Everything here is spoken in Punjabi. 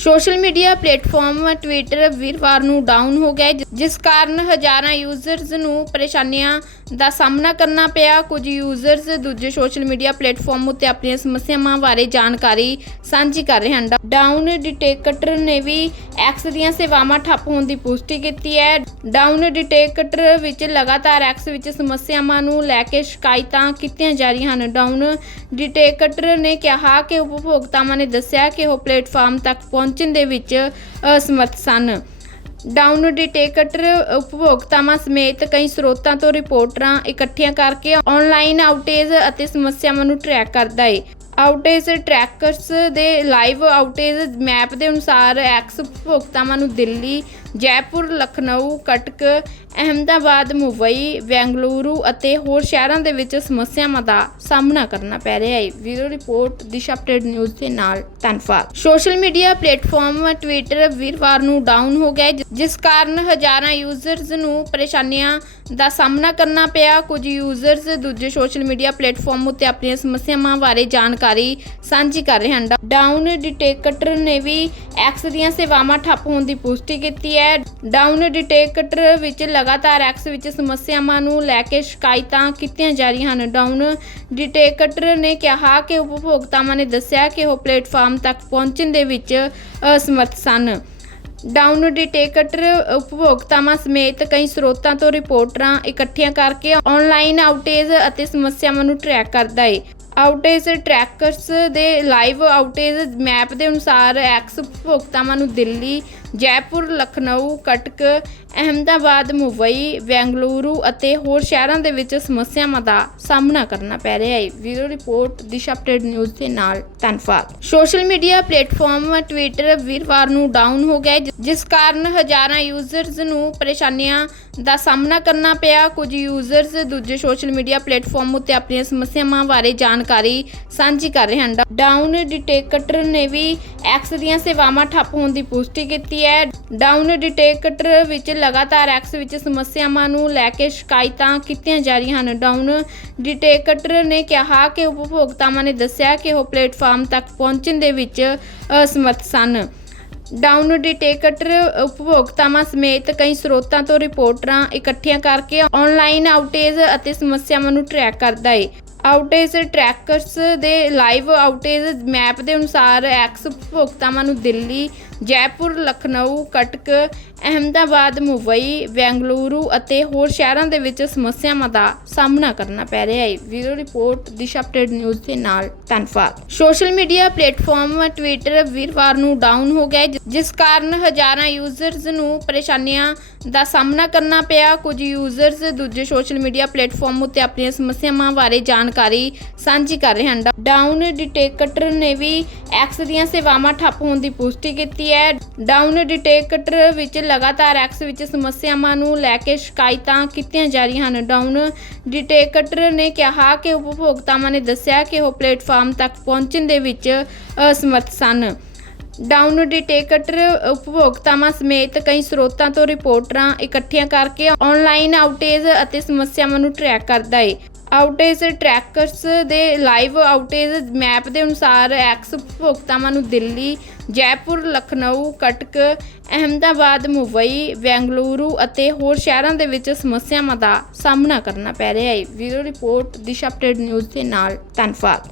ਸੋਸ਼ਲ ਮੀਡੀਆ ਪਲੇਟਫਾਰਮ ਟਵਿੱਟਰ ਵੀਰਵਾਰ ਨੂੰ ਡਾਊਨ ਹੋ ਗਿਆ ਹੈ, ਜਿਸ ਕਾਰਨ ਹਜ਼ਾਰਾਂ ਯੂਜ਼ਰਸ ਨੂੰ ਪਰੇਸ਼ਾਨੀਆਂ ਦਾ ਸਾਹਮਣਾ ਕਰਨਾ ਪਿਆ। ਕੁਝ ਯੂਜ਼ਰਸ ਦੂਜੇ ਸੋਸ਼ਲ ਮੀਡੀਆ ਪਲੇਟਫਾਰਮ ਉੱਤੇ ਆਪਣੀਆਂ ਸਮੱਸਿਆਵਾਂ ਬਾਰੇ ਜਾਣਕਾਰੀ ਸਾਂਝੀ ਕਰ ਰਹੇ ਹਨ। ਡਾਊਨ ਡਿਟੈਕਟਰ ਨੇ ਵੀ ਐਕਸ ਦੀਆਂ ਸੇਵਾਵਾਂ ਠੱਪ ਹੋਣ ਦੀ ਪੁਸ਼ਟੀ ਕੀਤੀ ਹੈ। ਡਾਊਨ ਡਿਟੈਕਟਰ ਵਿੱਚ ਲਗਾਤਾਰ ਐਕਸ ਵਿੱਚ ਸਮੱਸਿਆਵਾਂ ਨੂੰ ਲੈ ਕੇ ਸ਼ਿਕਾਇਤਾਂ ਕੀਤੀਆਂ ਜਾ ਰਹੀਆਂ ਹਨ। ਡਾਊਨ ਡਿਟੈਕਟਰ ਨੇ ਕਿਹਾ ਕਿ ਉਪਭੋਗਤਾਵਾਂ ਨੇ ਦੱਸਿਆ ਕਿ ਉਹ ਪਲੇਟਫਾਰਮ ਤੱਕ ਪਹੁੰਚ ਪਹੁੰਚਣ ਦੇ ਵਿੱਚ ਅਸਮਰਥ ਸਨ। ਡਾਊਨ ਡਿਟੈਕਟਰ ਉਪਭੋਗਤਾਵਾਂ ਸਮੇਤ ਕਈ ਸਰੋਤਾਂ ਤੋਂ ਰਿਪੋਰਟਾਂ ਇਕੱਠੀਆਂ ਕਰਕੇ ਆਨਲਾਈਨ ਆਊਟੇਜ ਅਤੇ ਸਮੱਸਿਆਵਾਂ ਨੂੰ ਟਰੈਕ ਕਰਦਾ ਹੈ ਆਊਟੇਜ ਟਰੈਕਰਸ ਦੇ ਲਾਈਵ ਆਊਟੇਜ ਮੈਪ ਦੇ ਅਨੁਸਾਰ ਐਕਸ ਉਪਭੋਗਤਾਵਾਂ ਨੂੰ ਦਿੱਲੀ ਜੈਪੁਰ, ਲਖਨਊ, ਕਟਕ, ਅਹਮਦਾਬਾਦ, ਮੁੰਬਈ ਬੈਂਗਲੁਰੂ ਅਤੇ ਹੋਰ ਸ਼ਹਿਰਾਂ ਦੇ ਵਿੱਚ ਸਮੱਸਿਆਵਾਂ ਦਾ ਸਾਹਮਣਾ ਕਰਨਾ ਪੈ ਰਿਹਾ ਹੈ। Video report, Disha update news ਦੇ ਨਾਲ ਧੰਨਵਾਦ। ਸੋਸ਼ਲ ਮੀਡੀਆ ਪਲੇਟਫਾਰਮ ਟਵਿੱਟਰ ਵੀਰਵਾਰ ਨੂੰ ਡਾਊਨ ਹੋ ਗਿਆ ਜਿਸ ਕਾਰਨ ਹਜ਼ਾਰਾਂ ਯੂਜ਼ਰਸ ਨੂੰ ਪਰੇਸ਼ਾਨੀਆਂ ਦਾ ਸਾਹਮਣਾ ਕਰਨਾ ਪਿਆ। ਕੁਝ ਯੂਜ਼ਰਸ ਦੂਜੇ ਸੋਸ਼ਲ ਮੀਡੀਆ ਪਲੇਟਫਾਰਮ ਉੱਤੇ ਆਪਣੀਆਂ ਸਮੱਸਿਆਵਾਂ ਬਾਰੇ ਜਾਣਕਾਰੀ ਸਾਂਝੀ ਕਰ ਰਹੇ ਹਨ। ਡਾਊਨ ਡਿਟੈਕਟਰ ਨੇ ਵੀ ਐਕਸ ਦੀਆਂ ਸੇਵਾਵਾਂ ਠੱਪ ਹੋਣ ਦੀ ਪੁਸ਼ਟੀ ਕੀਤੀ ਹੈ। ਡਾਊਨ ਡਿਟੈਕਟਰ ਵਿੱਚ ਲਗਾਤਾਰ ਐਕਸ ਵਿੱਚ ਸਮੱਸਿਆਵਾਂ ਨੂੰ ਲੈ ਕੇ ਸ਼ਿਕਾਇਤਾਂ ਕੀਤੀਆਂ ਜਾ ਰਹੀਆਂ ਹਨ। ਡਾਊਨ ਡਿਟੈਕਟਰ ਨੇ ਕਿਹਾ ਕਿ ਉਪਭੋਗਤਾਵਾਂ ਨੇ ਦੱਸਿਆ ਕਿ ਉਹ ਪਲੇਟਫਾਰਮ ਤੱਕ ਪਹੁੰਚਣ ਦੇ ਵਿੱਚ ਅਸਮਰਥ ਸਨ। ਡਾਊਨ ਡਿਟੈਕਟਰ ਉਪਭੋਗਤਾਵਾਂ ਸਮੇਤ ਕਈ ਸਰੋਤਾਂ ਤੋਂ ਰਿਪੋਰਟਾਂ ਇਕੱਠੀਆਂ ਕਰਕੇ ਆਨਲਾਈਨ ਆਊਟੇਜ ਅਤੇ ਸਮੱਸਿਆਵਾਂ ਨੂੰ ਟਰੈਕ ਕਰਦਾ ਹੈ ਆਊਟੇਜ ਟਰੈਕਰਸ ਦੇ ਲਾਈਵ ਆਊਟੇਜ ਮੈਪ ਦੇ ਅਨੁਸਾਰ ਐਕਸ ਉਪਭੋਗਤਾਵਾਂ ਨੂੰ ਦਿੱਲੀ, ਜੈਪੁਰ, ਲਖਨਊ, ਕਟਕ, ਅਹਮਦਾਬਾਦ, ਮੁੰਬਈ, ਬੈਂਗਲੁਰੂ ਅਤੇ ਹੋਰ ਸ਼ਹਿਰਾਂ ਦੇ ਵਿੱਚ ਸਮੱਸਿਆਵਾਂ ਦਾ ਸਾਹਮਣਾ ਕਰਨਾ ਪੈ ਰਿਹਾ ਹੈ। Video report, Disha update news ਦੇ ਨਾਲ ਧੰਨਵਾਦ। ਸੋਸ਼ਲ ਮੀਡੀਆ ਪਲੇਟਫਾਰਮ ਟਵਿੱਟਰ ਵੀਰਵਾਰ ਨੂੰ ਡਾਊਨ ਹੋ ਗਿਆ ਜਿਸ ਕਾਰਨ ਹਜ਼ਾਰਾਂ ਯੂਜ਼ਰਸ ਨੂੰ ਪਰੇਸ਼ਾਨੀਆਂ ਦਾ ਸਾਹਮਣਾ ਕਰਨਾ ਪਿਆ। ਕੁਝ ਯੂਜ਼ਰਸ ਦੂਜੇ ਸੋਸ਼ਲ ਮੀਡੀਆ ਪਲੇਟਫਾਰਮ ਉੱਤੇ ਆਪਣੀਆਂ ਸਮੱਸਿਆਵਾਂ ਬਾਰੇ ਜਾਣਕਾਰੀ ਸਾਂਝੀ ਕਰ ਰਹੇ ਹਨ। ਡਾ- ਡਾਊਨ ਡਿਟੈਕਟਰ ਨੇ ਵੀ ਐਕਸ ਦੀਆਂ ਸੇਵਾਵਾਂ ਠੱਪ ਹੋਣ ਦੀ ਪੁਸ਼ਟੀ ਕੀਤੀ ਹੈ। ਡਾਊਨ ਡਿਟੈਕਟਰ ਵਿੱਚ ਲਗਾਤਾਰ ਐਕਸ ਵਿੱਚ ਸਮੱਸਿਆਵਾਂ ਨੂੰ ਲੈ ਕੇ ਸ਼ਿਕਾਇਤਾਂ ਕੀਤੀਆਂ ਜਾ ਰਹੀਆਂ ਹਨ। ਡਾਊਨ ਡਿਟੈਕਟਰ ਨੇ ਕਿਹਾ ਕਿ ਉਪਭੋਗਤਾਵਾਂ ਨੇ ਦੱਸਿਆ ਕਿ ਉਹ ਪਲੇਟਫਾਰਮ ਤੱਕ ਪਹੁੰਚਣ ਦੇ ਵਿੱਚ ਅਸਮਰਥ ਸਨ। ਡਾਊਨ ਡਿਟੈਕਟਰ ਉਪਭੋਗਤਾਵਾਂ ਸਮੇਤ ਕਈ ਸਰੋਤਾਂ ਤੋਂ ਰਿਪੋਰਟਾਂ ਇਕੱਠੀਆਂ ਕਰਕੇ ਆਨਲਾਈਨ ਆਊਟੇਜ ਅਤੇ ਸਮੱਸਿਆਵਾਂ ਨੂੰ ਟਰੈਕ ਕਰਦਾ ਹੈ। ਆਊਟੇਜ ਟਰੈਕਰਸ ਦੇ ਲਾਈਵ ਆਊਟੇਜ ਮੈਪ ਦੇ ਅਨੁਸਾਰ ਐਕਸ ਉਪਭੋਗਤਾਵਾਂ ਨੂੰ ਦਿੱਲੀ ਜੈਪੁਰ, ਲਖਨਊ, ਕਟਕ, ਅਹਮਦਾਬਾਦ, ਮੁੰਬਈ, ਬੈਂਗਲੁਰੂ ਅਤੇ ਹੋਰ ਸ਼ਹਿਰਾਂ ਦੇ ਵਿੱਚ ਸਮੱਸਿਆਵਾਂ ਦਾ ਸਾਹਮਣਾ ਕਰਨਾ ਪੈ ਰਿਹਾ ਹੈ। Video report, Disha update news ਦੇ ਨਾਲ ਧੰਨਵਾਦ। ਸੋਸ਼ਲ ਮੀਡੀਆ ਪਲੇਟਫਾਰਮ ਟਵਿੱਟਰ ਵੀਰਵਾਰ ਨੂੰ ਡਾਊਨ ਹੋ ਗਿਆ ਜਿਸ ਕਾਰਨ ਹਜ਼ਾਰਾਂ ਯੂਜ਼ਰਸ ਨੂੰ ਪਰੇਸ਼ਾਨੀਆਂ ਦਾ ਸਾਹਮਣਾ ਕਰਨਾ ਪਿਆ। ਕੁਝ ਯੂਜ਼ਰਸ ਦੂਜੇ ਸੋਸ਼ਲ ਮੀਡੀਆ ਪਲੇਟਫਾਰਮ ਉੱਤੇ ਆਪਣੀਆਂ ਸਮੱਸਿਆਵਾਂ ਬਾਰੇ ਜਾਣਕਾਰੀ ਸਾਂਝੀ ਕਰ ਰਹੇ ਹਨ। ਡਾਊਨ ਡਿਟੈਕਟਰ ਨੇ ਵੀ ਐਕਸ ਦੀਆਂ ਸੇਵਾਵਾਂ ਠੱਪ ਹੋਣ ਦੀ ਪੁਸ਼ਟੀ ਕੀਤੀ ਹੈ। ਡਾਊਨ ਡਿਟੈਕਟਰ ਵਿੱਚ ਲਗਾਤਾਰ ਐਕਸ ਵਿੱਚ ਸਮੱਸਿਆਵਾਂ ਨੂੰ ਲੈ ਕੇ ਸ਼ਿਕਾਇਤਾਂ ਕੀਤੀਆਂ ਜਾ ਰਹੀਆਂ ਹਨ। ਡਾਊਨ ਡਿਟੈਕਟਰ ਨੇ ਕਿਹਾ ਕਿ ਉਪਭੋਗਤਾਵਾਂ ਨੇ ਦੱਸਿਆ ਕਿ ਉਹ ਪਲੇਟਫਾਰਮ ਤੱਕ ਪਹੁੰਚਣ ਦੇ ਵਿੱਚ ਅਸਮਰਥ ਸਨ। ਡਾਊਨ ਡਿਟੈਕਟਰ ਉਪਭੋਗਤਾਵਾਂ ਸਮੇਤ ਕਈ ਸਰੋਤਾਂ ਤੋਂ ਰਿਪੋਰਟਾਂ ਇਕੱਠੀਆਂ ਕਰਕੇ ਆਨਲਾਈਨ ਆਊਟੇਜ ਅਤੇ ਸਮੱਸਿਆਵਾਂ ਨੂੰ ਟਰੈਕ ਕਰਦਾ ਹੈ ਆਊਟੇਜ ਟਰੈਕਰਸ ਦੇ ਲਾਈਵ ਆਊਟੇਜ ਮੈਪ ਦੇ ਅਨੁਸਾਰ ਐਕਸ ਉਪਭੋਗਤਾਵਾਂ ਨੂੰ ਦਿੱਲੀ, ਜੈਪੁਰ, ਲਖਨਊ, ਕਟਕ, ਅਹਮਦਾਬਾਦ, ਮੁੰਬਈ, ਬੈਂਗਲੁਰੂ ਅਤੇ ਹੋਰ ਸ਼ਹਿਰਾਂ ਦੇ ਵਿੱਚ ਸਮੱਸਿਆਵਾਂ ਦਾ ਸਾਹਮਣਾ ਕਰਨਾ ਪੈ ਰਿਹਾ ਹੈ। Video report, Disha update news ਦੇ ਨਾਲ ਧੰਨਵਾਦ।